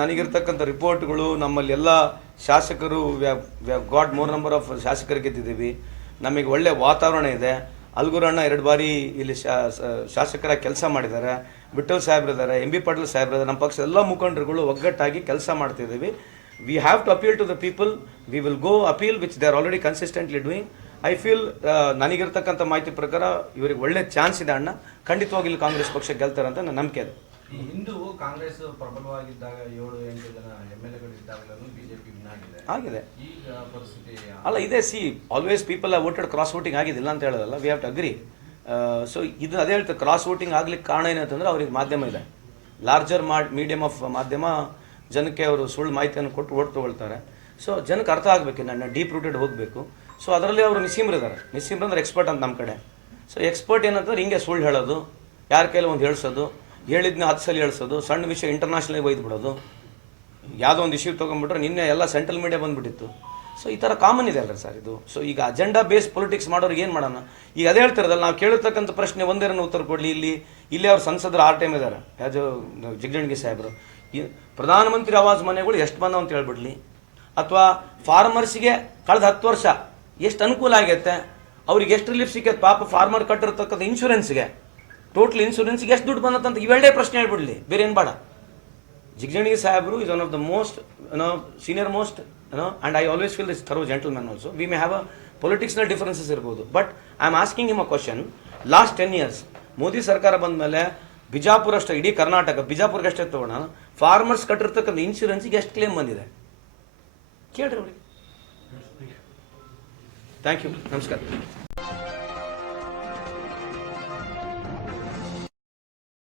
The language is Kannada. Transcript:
ನನಗಿರ್ತಕ್ಕಂಥ ರಿಪೋರ್ಟ್ಗಳು ನಮ್ಮಲ್ಲಿ ಎಲ್ಲ ಶಾಸಕರು ಗಾಡ್ ಮೋರ್ ನಂಬರ್ ಆಫ್ ಶಾಸಕರು ಗೆದ್ದಿದ್ದೀವಿ. ನಮಗೆ ಒಳ್ಳೆ ವಾತಾವರಣ ಇದೆ. ಅಲ್ಗುರಣ್ಣ ಎರಡು ಬಾರಿ ಇಲ್ಲಿ ಶಾಸಕರ ಕೆಲಸ ಮಾಡಿದ್ದಾರೆ. ಬಿಟ್ಟಲ್ ಸಾಹೇಬ್ರಿದ್ದಾರೆ ಎಂ ಬಿ ಪಾಟೀಲ್ ಸಾಹೇಬ್ರಿದ್ದಾರೆ ನಮ್ಮ ಪಕ್ಷದ ಎಲ್ಲ ಮುಖಂಡರುಗಳು ಒಗ್ಗಟ್ಟಾಗಿ ಕೆಲಸ ಮಾಡ್ತಿದ್ದೀವಿ. We have to appeal to the people we will go appeal which they are already consistently doing I feel ನನಗಿರ್ತಕ್ಕಂಥ ಮಾಹಿತಿ ಪ್ರಕಾರ ಇವರಿಗೆ ಒಳ್ಳೆ ಚಾನ್ಸ್ ಇದೆ ಅಣ್ಣ. ಖಂಡಿತವಾಗಿ ಇಲ್ಲಿ ಕಾಂಗ್ರೆಸ್ ಪಕ್ಷ ಗೆಲ್ತಾರೆ ಅಂತ ನನ್ನ ನಂಬಿಕೆ ಇದೆ ಈ ಹಿಂದೂ ಕಾಂಗ್ರೆಸ್ ಪ್ರಬಲವಾಗಿದ್ದಾಗ ಏಳು ಎಂಟು ಜನ ಎಂ ಎಲ್ ಬಿಜೆಪಿ ವಿನ್ ಆಗಿದೆ. ಆಗಿದೆ. ಈಗ ಪರಿಸ್ಥಿತಿ ಅಲ್ಲ ಇದೆ ಸಿ ಆಲ್ವೇಸ್ ಪೀಪಲ್ ಆ ವೋಟೆಡ್ ಕ್ರಾಸ್ ವೋಟಿಂಗ್ ಆಗಿದಿಲ್ಲ ಅಂತ ಹೇಳೋದಲ್ಲ we have to agree so ಇದು ಅದೇ ಹೇಳ್ತಾರೆ ಕ್ರಾಸ್ ವೋಟಿಂಗ್ ಆಗ್ಲಿಕ್ಕೆ ಕಾರಣ ಏನಂತಂದ್ರೆ ಅವ್ರಿಗೆ ಮಾಧ್ಯಮ ಇದೆ. ಲಾರ್ಜರ್ ಮೀಡಿಯಂ ಮೀಡಿಯಮ್ ಆಫ್ ಮಾಧ್ಯಮ ಜನಕ್ಕೆ ಅವರು ಸುಳ್ಳು ಮಾಹಿತಿಯನ್ನು ಕೊಟ್ಟು ಓಟ್ ತಗೊಳ್ತಾರೆ. ಸೊ ಜನಕ್ಕೆ ಅರ್ಥ ಆಗಬೇಕು ನನ್ನ ಡೀಪ್ ರೂಟೆಡ್ ಹೋಗಬೇಕು. ಸೊ ಅದರಲ್ಲಿ ಅವರು ನಿಸೀಮ್ರು ಇದ್ದಾರೆ ನಿಸೀಮ್ರು ಅಂದ್ರೆ ಎಕ್ಸ್ಪರ್ಟ್ ಅಂತ ನಮ್ಮ ಕಡೆ. ಸೊ ಎಕ್ಸ್ಪರ್ಟ್ ಏನಂತಂದ್ರೆ ಹಿಂಗೆ ಸುಳ್ಳು ಹೇಳೋದು ಯಾರ ಕೈಲಿ ಒಂದು ಹೇಳ್ಸೋದು ಹೇಳಿದ್ನ ಹತ್ತು ಸಲ ಹೇಳ್ಸೋದು, ಸಣ್ಣ ವಿಷಯ ಇಂಟರ್ನ್ಯಾಷನಲ್ ಒಯ್ದು ಬಿಡೋದು ಯಾವುದೋ ಒಂದು ಇಶ್ಯೂ ತೊಗೊಂಡ್ಬಿಟ್ರೆ ನಿನ್ನೆ ಎಲ್ಲ ಸೆಂಟ್ರಲ್ ಮೀಡಿಯಾ ಬಂದ್ಬಿಟ್ಟಿತ್ತು. ಸೊ ಈ ಥರ ಕಾಮನ್ ಇದೆ ಅಲ್ರಿ ಸರ್ ಇದು. ಸೊ ಈಗ ಅಜೆಂಡಾ ಬೇಸ್ ಪೊಲಿಟಿಕ್ಸ್ ಮಾಡೋರು ಏನು ಮಾಡೋಣ? ಈಗ ಅದೇ ಹೇಳ್ತಿರೋದಲ್ಲ, ನಾವು ಕೇಳಿರ್ತಕ್ಕಂಥ ಪ್ರಶ್ನೆ ಒಂದೇರನ್ನು ಉತ್ತರ ಕೊಡಲಿ, ಇಲ್ಲಿ ಇಲ್ಲಿ ಅವ್ರ ಸಂಸದರು ಆರ್ ಟೈಮ್ ಇದ್ದಾರೆ ಯಾವುದು ಜಿಗಜಣಗಿ ಸಾಹೇಬರು. ಈ ಪ್ರಧಾನಮಂತ್ರಿ ಆವಾಸ್ ಮನೆಗಳು ಎಷ್ಟು ಬಂದವು ಅಂತ ಹೇಳ್ಬಿಡ್ಲಿ. ಅಥವಾ ಫಾರ್ಮರ್ಸ್ಗೆ ಕಳೆದ ಹತ್ತು ವರ್ಷ ಎಷ್ಟು ಅನುಕೂಲ ಆಗೈತೆ? ಅವ್ರಿಗೆ ಎಷ್ಟು ರಿಲೀಫ್ ಸಿಕ್ಕೈತೆ ಪಾಪ ಫಾರ್ಮರ್ ಕಟ್ಟಿರ್ತಕ್ಕಂಥ ಇನ್ಶೂರೆನ್ಸ್ಗೆ ಟೋಟಲ್ ಇನ್ಶೂರೆನ್ಸ್ಗೆ ಎಷ್ಟು ದುಡ್ಡು ಬಂದತ್ತಂತ ಇವೆರಡೇ ಪ್ರಶ್ನೆ ಹೇಳ್ಬಿಡ್ಲಿ. ಬೇರೆ ಏನು ಬೇಡ. ಜಿಗ್ಜಣಿಗೆ ಸಾಹೇಬರು is one of the most no senior most no and I always feel this thorough gentleman also we may have a ಪೊಲಿಟಿಕ್ಸ್ನ differences ಇರ್ಬೋದು. But I am asking him a question last ten years Modi ಸರ್ಕಾರ ಬಂದ ಮೇಲೆ ಬಿಜಾಪುರ ಅಷ್ಟೇ ಇಡೀ ಕರ್ನಾಟಕ ಬಿಜಾಪುರ್ಗೆ ಅಷ್ಟೇ ತಗೋಣ ಫಾರ್ಮರ್ಸ್ ಕಟ್ಟಿರ್ತಕ್ಕಂಥ ಇನ್ಶೂರೆನ್ಸಿಗೆ ಎಷ್ಟು ಕ್ಲೇಮ್ ಬಂದಿದೆ? ಕೇಳ್ರಿ ಅವ್ರಿಗೆ. ಥ್ಯಾಂಕ್ ಯು ನಮಸ್ಕಾರ.